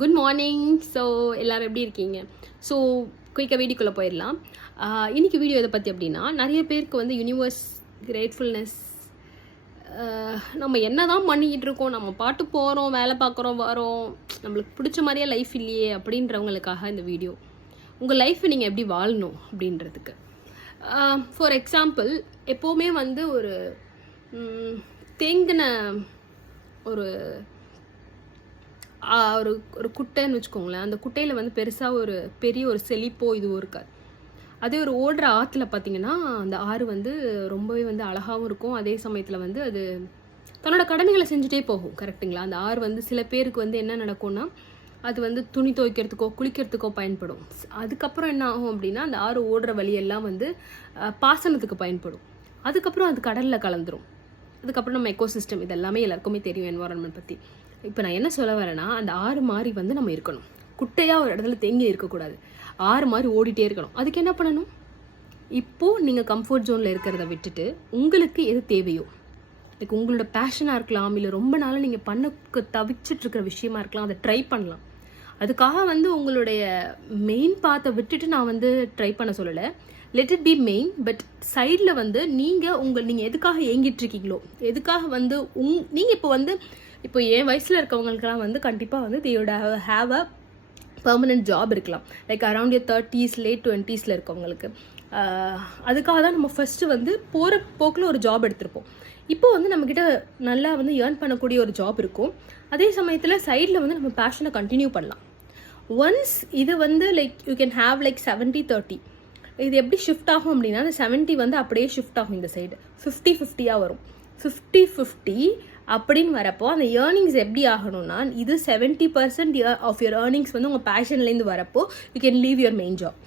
Good morning. So எல்லோரும் எப்படி இருக்கீங்க? ஸோ குயிக்காக வீடியோக்குள்ளே போயிடலாம். இன்றைக்கி வீடியோ எதை பற்றி அப்படின்னா, நிறைய பேருக்கு வந்து யூனிவர்ஸ் கிரேட்ஃபுல்னஸ், நம்ம என்ன தான் பண்ணிக்கிட்டு இருக்கோம், நம்ம பாட்டு போகிறோம், வேலை பார்க்குறோம், வரோம், நம்மளுக்கு பிடிச்ச மாதிரியே லைஃப் இல்லையே அப்படின்றவங்களுக்காக இந்த வீடியோ. உங்கள் லைஃப்பை நீங்கள் எப்படி வாழணும் அப்படின்றதுக்கு. ஃபார் எக்ஸாம்பிள், எப்போவுமே வந்து ஒரு தேங்கின ஒரு ஒரு ஒரு குட்டைன்னு வச்சுக்கோங்களேன். அந்த குட்டையில் வந்து பெருசாக ஒரு பெரிய ஒரு செழிப்போ இதுவோ இருக்காது. அதே ஒரு ஓடுற ஆற்றுல பார்த்திங்கன்னா, அந்த ஆறு வந்து ரொம்பவே வந்து அழகாகவும் இருக்கும். அதே சமயத்தில் வந்து அது தன்னோட கடமைகளை செஞ்சுட்டே போகும். கரெக்டுங்களா? அந்த ஆறு வந்து சில பேருக்கு வந்து என்ன நடக்கும்னா, அது வந்து துணி துவைக்கிறதுக்கோ குளிக்கிறதுக்கோ பயன்படும். அதுக்கப்புறம் என்ன ஆகும் அப்படின்னா, அந்த ஆறு ஓடுற வழியெல்லாம் வந்து பாசனத்துக்கு பயன்படும். அதுக்கப்புறம் அது கடலில் கலந்துரும். அதுக்கப்புறம் நம்ம எக்கோசிஸ்டம், இது எல்லாமே எல்லாருக்குமே தெரியும் என்வாரன்மெண்ட் பற்றி. இப்போ நான் என்ன சொல்ல வரேன்னா, அந்த ஆறு மாதிரி வந்து நம்ம இருக்கணும். குட்டையாக ஒரு இடத்துல தேங்கி இருக்கக்கூடாது. ஆறு மாதிரி ஓடிட்டே இருக்கணும். அதுக்கு என்ன பண்ணணும்? இப்போது நீங்கள் கம்ஃபர்ட் ஜோனில் இருக்கிறத விட்டுட்டு உங்களுக்கு எது தேவையோ, லைக் உங்களோட பேஷனாக இருக்கலாம், இல்லை ரொம்ப நாளாக நீங்கள் பண்ண தவிச்சிட்டு இருக்கிற விஷயமா இருக்கலாம், அதை ட்ரை பண்ணலாம். அதுக்காக வந்து உங்களுடைய மெயின் பாத்தை விட்டுட்டு நான் வந்து ட்ரை பண்ண சொல்லலை. Let it be main, but சைடில் வந்து நீங்கள் எதுக்காக ஏங்கிட்டு இருக்கீங்களோ, எதுக்காக வந்து நீங்கள் இப்போ என் வயசில் இருக்கவங்களுக்கெல்லாம் வந்து கண்டிப்பாக வந்து தேவோட ஹேவ் அ பர்மனெண்ட் ஜாப் இருக்கலாம். Like around your 30s late 20s இருக்கவங்களுக்கு. அதுக்காக தான் நம்ம ஃபஸ்ட்டு வந்து போகிற போக்கில் ஒரு ஜாப் எடுத்திருப்போம். இப்போ வந்து நம்மக்கிட்ட நல்லா வந்து ஏர்ன் பண்ணக்கூடிய ஒரு ஜாப் இருக்கும். அதே சமயத்தில் சைடில் வந்து நம்ம பேஷனை கண்டினியூ பண்ணலாம். ஒன்ஸ் இது வந்து like you can have like 70-30. இது எப்படி ஷிஃப்ட் ஆகும் அப்படின்னா, அந்த 70 வந்து அப்படியே ஷிஃப்ட் ஆகும். இந்த சைடு 50-50 வரும். 50-50 அப்படின்னு வரப்போ அந்த ஏர்னிங்ஸ் எப்படி ஆகணும்னா, இது 70% ஆஃப் யுவர் ஏர்னிங்ஸ் வந்து உங்கள் பேஷன்லேருந்து வரப்போ you can leave your main job.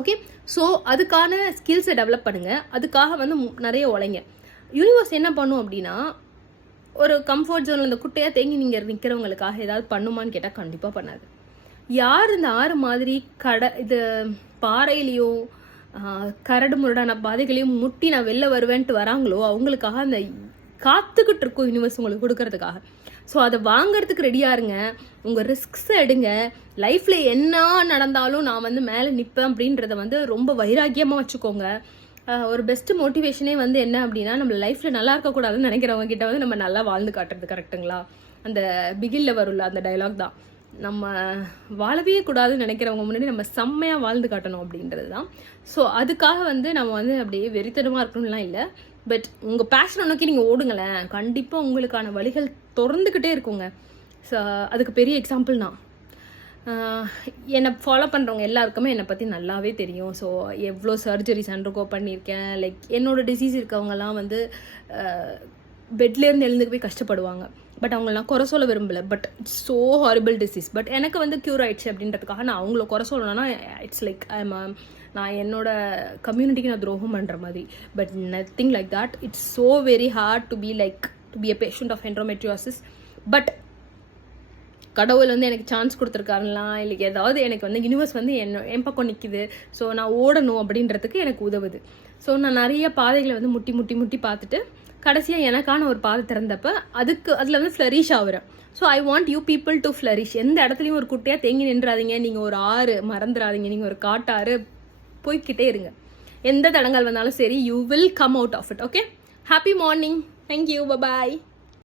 Okay, so அதுக்கான ஸ்கில்ஸை டெவலப் பண்ணுங்கள். அதுக்காக வந்து நிறைய உழைங்க. யூனிவர்ஸ் என்ன பண்ணும் அப்படின்னா, ஒரு கம்ஃபர்ட் ஜோனில் இந்த குட்டையாக தேங்கி நீங்கள் நிற்கிறவங்களுக்காக ஏதாவது பண்ணுமான்னு கேட்டால் கண்டிப்பாக பண்ணாது. யார் இந்த ஆறு மாதிரி இது பாறையிலையும் கரடு முரடான பாதைகளையும் முட்டி நான் வெளில வருவேன்ட்டு வராங்களோ, அவங்களுக்காக அந்த காத்துக்கிட்டு இருக்கும் யூனிவர்ஸ் உங்களுக்கு கொடுக்கறதுக்காக. ஸோ அதை வாங்கிறதுக்கு ரெடியாக இருங்க. உங்கள் ரிஸ்க்ஸை எடுங்க. லைஃப்பில் என்ன நடந்தாலும் நான் வந்து மேலே நிற்பேன் அப்படின்றத வந்து ரொம்ப வைராக்கியமாக வச்சுக்கோங்க. ஒரு பெஸ்ட்டு மோட்டிவேஷனே வந்து என்ன அப்படின்னா, நம்ம லைஃப்பில் நல்லா இருக்கக்கூடாதுன்னு நினைக்கிறவங்க கிட்ட வந்து நம்ம நல்லா வாழ்ந்து காட்டுறது. கரெக்டுங்களா? அந்த பிகில்ல வரும்ல அந்த டைலாக் தான். நம்ம வாழவே கூடாதுன்னு நினைக்கிறவங்க முன்னாடி நம்ம செம்மையாக வாழ்ந்து காட்டணும் அப்படின்றது தான். ஸோ அதுக்காக வந்து நம்ம வந்து அப்படியே வெறித்தனமாக இருக்கணும்லாம் இல்லை. பட் உங்கள் பேஷனை நோக்கி நீங்கள் ஓடுங்களேன். கண்டிப்பாக உங்களுக்கான வழிகள் தொடர்ந்துக்கிட்டே இருக்குங்க. ஸோ அதுக்கு பெரிய எக்ஸாம்பிள் நான். என்னை ஃபாலோ பண்ணுறவங்க எல்லாருக்குமே என்னை பற்றி நல்லாவே தெரியும். ஸோ எவ்வளோ சர்ஜரிஸ் அண்டர்கோ பண்ணியிருக்கேன். லைக் என்னோடய டிசீஸ் இருக்கவங்கலாம் வந்து பெட்லேருந்து எழுந்துக்கு போய் கஷ்டப்படுவாங்க. பட் அவங்களெலாம் குறை சொல்ல விரும்பலை. But it's so horrible disease. But எனக்கு வந்து க்யூர் ஆயிடுச்சு அப்படின்றதுக்காக நான் அவங்கள குறை சொல்லணும்னா இட்ஸ் லைக் நான் என்னோட கம்யூனிட்டிக்கு நான் துரோகம் பண்ணுற மாதிரி. But nothing like that. It's so very hard to be a patient of endometriosis. But கடவுள் வந்து எனக்கு சான்ஸ் கொடுத்துருக்காங்கலாம், இல்லை ஏதாவது எனக்கு வந்து யூனிவர்ஸ் வந்து என் பக்கம் நிற்கிது, ஸோ நான் ஓடணும் அப்படின்றதுக்கு எனக்கு உதவுது. ஸோ நான் நிறைய பாதைகளை வந்து முட்டி பார்த்துட்டு கடைசியாக எனக்கான ஒரு பாதை திறந்தப்போ அதில் வந்து ஃப்ளரிஷ் ஆகுறேன். So I want you people to flourish. எந்த இடத்துலையும் ஒரு குட்டையாக தேங்கி நின்றாதீங்க. நீங்கள் ஒரு ஆறு மறந்துடாதீங்க. நீங்கள் ஒரு காட்டாறு போய்கிட்டே இருங்க. எந்த தடங்கள் வந்தாலும் சரி, you will come out of it. Okay, happy morning. Thank you, bye bye.